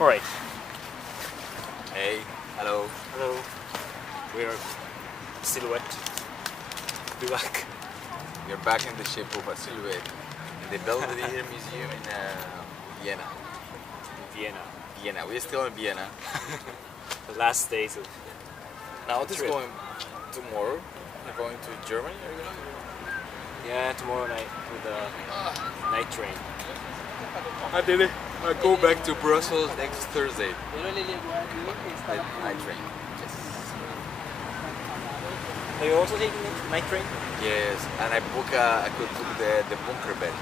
Alright. Hey, hello. Hello. We are Silhouette. Be back. You're back in the shape of a silhouette in the Belvedere Museum in Vienna. Vienna. Vienna. We're still in Vienna. The last days of Now this is trip. going tomorrow. You're going to Germany, are you going? Yeah, tomorrow night with the night train. I did it. I go back to Brussels next Thursday. The night train. Yes. Are you also taking the night train? Yes, and I could book the bunker bed.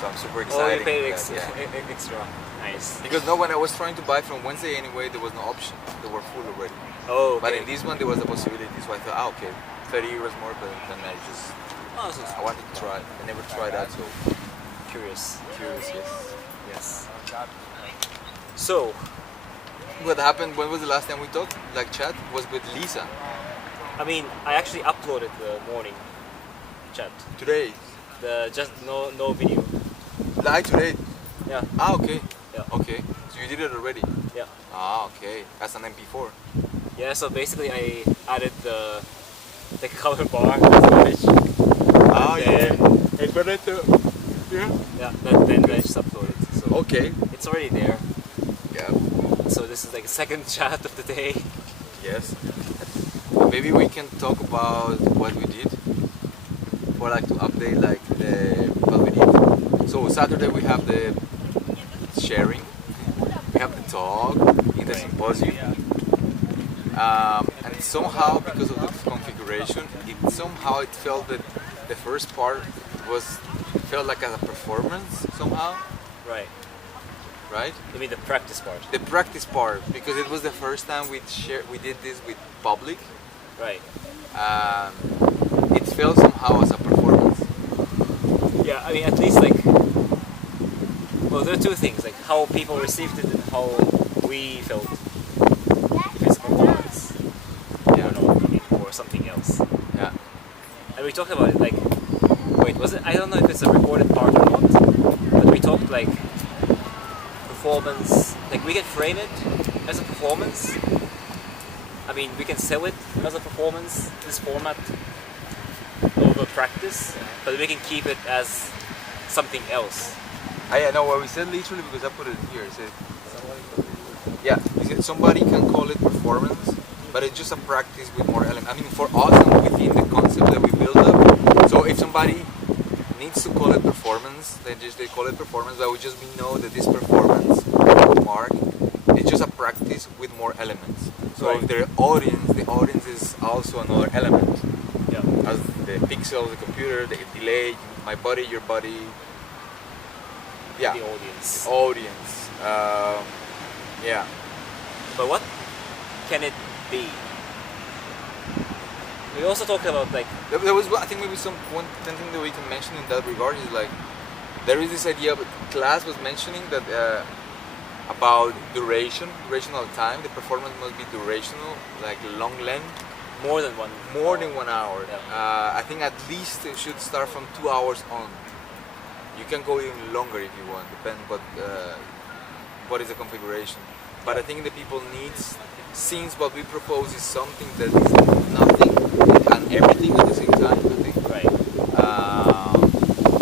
So I'm super Oh, excited. you paid for extra. that, yeah. Extra. Nice. Because no, when I was trying to buy from Wednesday anyway, there was no option. They were full already. Oh, okay. But in this one, there was a possibility. So I thought, okay, 30 euros more, but then Oh, so I wanted to try. I never tried that, so curious. curious, yes. Yes. So, What happened? When was the last time we talked? Like chat was with Lisa I mean, I actually uploaded the morning chat. today. The just no video. Like today. Yeah. Ah, okay. Yeah. Okay. So you did it already. Yeah. Ah, okay. That's an MP4. Yeah. So basically, I added the color bar as an image. Ah, then, yeah. And when I yeah. Yeah. Then I just uploaded. So Okay. it's already there. Yeah. So this is like the second chat of the day. Yes. Maybe we can talk about what we did for like to update like what we did. So Saturday we have the sharing, we have the talk in the symposium, and somehow because of the configuration, it felt that the first part felt like a performance somehow, Right. right? You mean the practice part? The practice part, because it was the first time we did this with public. Right. It felt somehow as a performance. Yeah. I mean, at least like. Well, there are two things, like how people received it and how we felt. If it's a performance, Yeah. or something else. Yeah. And we talked about it like, wait, was it? I don't know if it's a recorded part or not, but we talked like performance. Like we can frame it as a performance. I mean, we can sell it as a performance. This format over practice, but we can keep it as something else. I know what we said literally because I put it here. It said, we said somebody can call it performance, but it's just a practice with more elements. I mean, for us and within the concept that we build up. So if somebody needs to call it performance, then they call it performance. But we know that this performance mark is just a practice with more elements. So Right. if the audience is also another element. Yeah. As the pixel, the computer, the delay, my body, your body. Yeah. The audience. Audience. Yeah. But what can it be? We also talked about like There was, I think maybe one thing that we can mention in that regard is like there is this idea. Class was mentioning that about durational time. The performance must be durational, like long length. more than one. More than 1 hour. Yeah. I think at least it should start from 2 hours on. You can go even longer if you want, depend what is the configuration. But I think the people needs, since what we propose is something that is nothing and everything at the same time, I think. Right.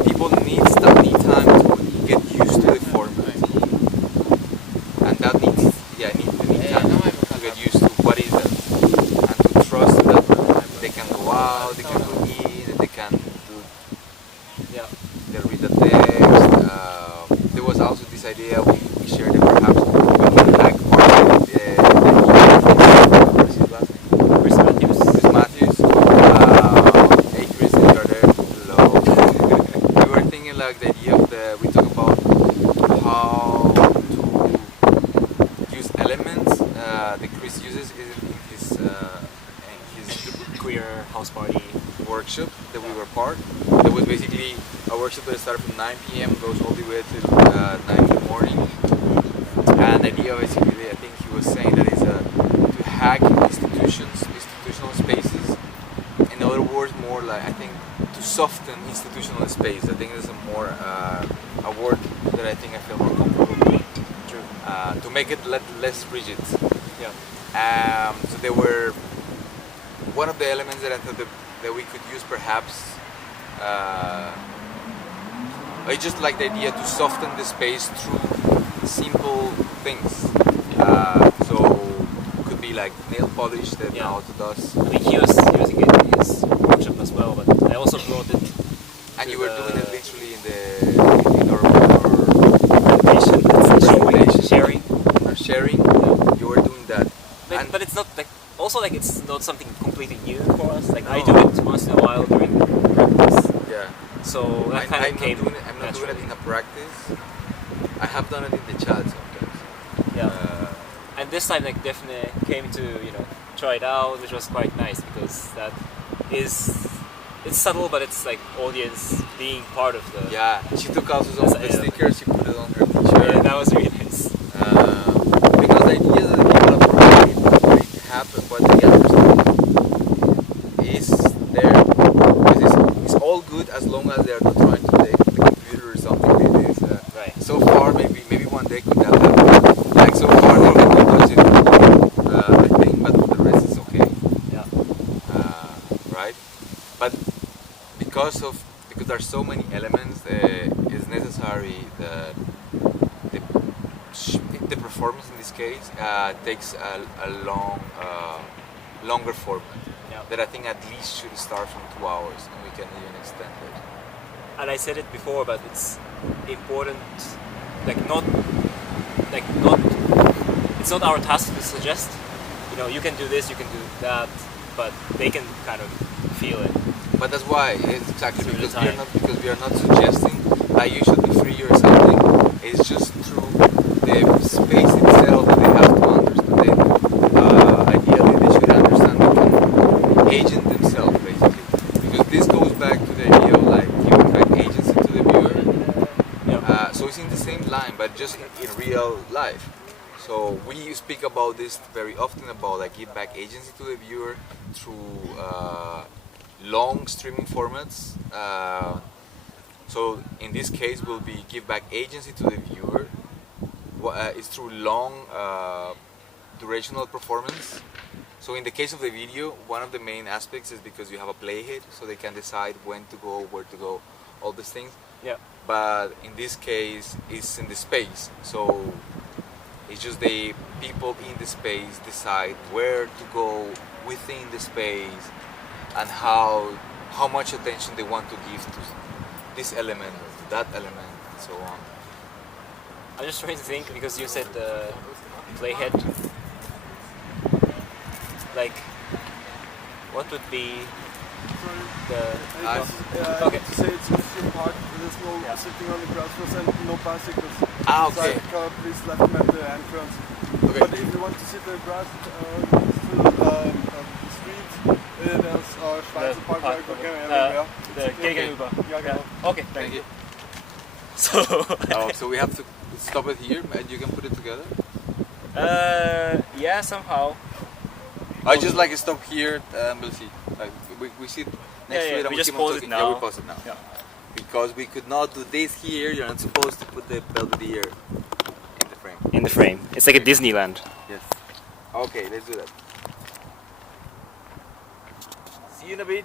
People need time to get used to the format. And that needs time to get used to what is it. And to trust that they can go out, they can go in, they can do, Yeah. they read the text. There was also this idea we shared that perhaps we can like what's his last name? Chris Matthews. Chris Matthews. Hey Chris, if you're there, hello. We were thinking like the idea of we talk about how to use elements that Chris uses in his Queer house party. workshop that we were part. It was basically a workshop that started from 9 p.m. goes all the way to 9 in the morning. And the idea basically, I think he was saying that is to hack institutional spaces. In other words, more like I think to soften institutional space. I think there's a more a word that I think I feel more comfortable with. True. to make it less rigid. Yeah. So they were one of the elements that I thought that we could use perhaps. I just like the idea to soften the space through simple things. So it could be like nail polish that Naoto does. I mean, he was using it in his workshop as well, but I also brought it. And you were doing it literally in our presentation, sharing. Sharing. You were doing that. But it's not like also like it's not something completely new for us. Like I do it once in a while during practice. Yeah. So that kind of came. I'm not doing it in a practice. I have done it in the chat sometimes. Yeah. And this time, like, definitely came to try it out, which was quite nice because that is it's subtle, but it's like audience being part of the. Yeah. She took also some of the stickers. She put it on her t-shirt. Yeah, that was really nice. Because the idea that the people are probably make happen, but they understand is there. It's all good as long as they are not trying to take the computer or something like this. Right. So far, maybe one day could that happen. Like so far, they can touch it. I think, but the rest is okay. Yeah. Right. But because there's so many elements, it's necessary that the performance in this case takes a longer format. Yeah. That I think at least should start from 2 hours, and we can even extend it. And I said it before, but it's important. It's not our task to suggest. You can do this, you can do that, but they can kind of feel it. But that's why it's exactly Through the because we are not suggesting like you should be free or something. It's just through the space itself that they have to understand. Ideally, they should understand they can agent themselves basically, because this goes back to the idea of like giving back agency to the viewer. So it's in the same line, but just in real life. So we speak about this very often about like give back agency to the viewer through long streaming formats. So in this case, will be give back agency to the viewer. It's through long durational performance. So in the case of the video, one of the main aspects is because you have a playhead, so they can decide when to go, where to go, all these things. Yeah. But in this case, it's in the space. So it's just the people in the space decide where to go within the space and how much attention they want to give to this element, to that element, and so on. I'm just trying to think because you said playhead. Like, what would be the? Okay. To say it's extreme park. There's no sitting on the grass and no bicycles. Okay. Please left them at the entrance. Okay. But if you want to sit on the grass next to the street, there's Schweizer Park where you can anywhere. Gegenüber. Yeah, genau. Okay, thank you. So. So we have to stop it here, and you can put it together. Yeah, somehow. I just like stop here, and we'll see. Like we sit next to it, and we we just keep on pause it talking. now. Yeah, we pause it now. Yeah. Because we could not do this here. You're not supposed to put the Belvedere in the frame. In the frame. It's like a Disneyland. Yes. Okay, let's do that. See you in a bit.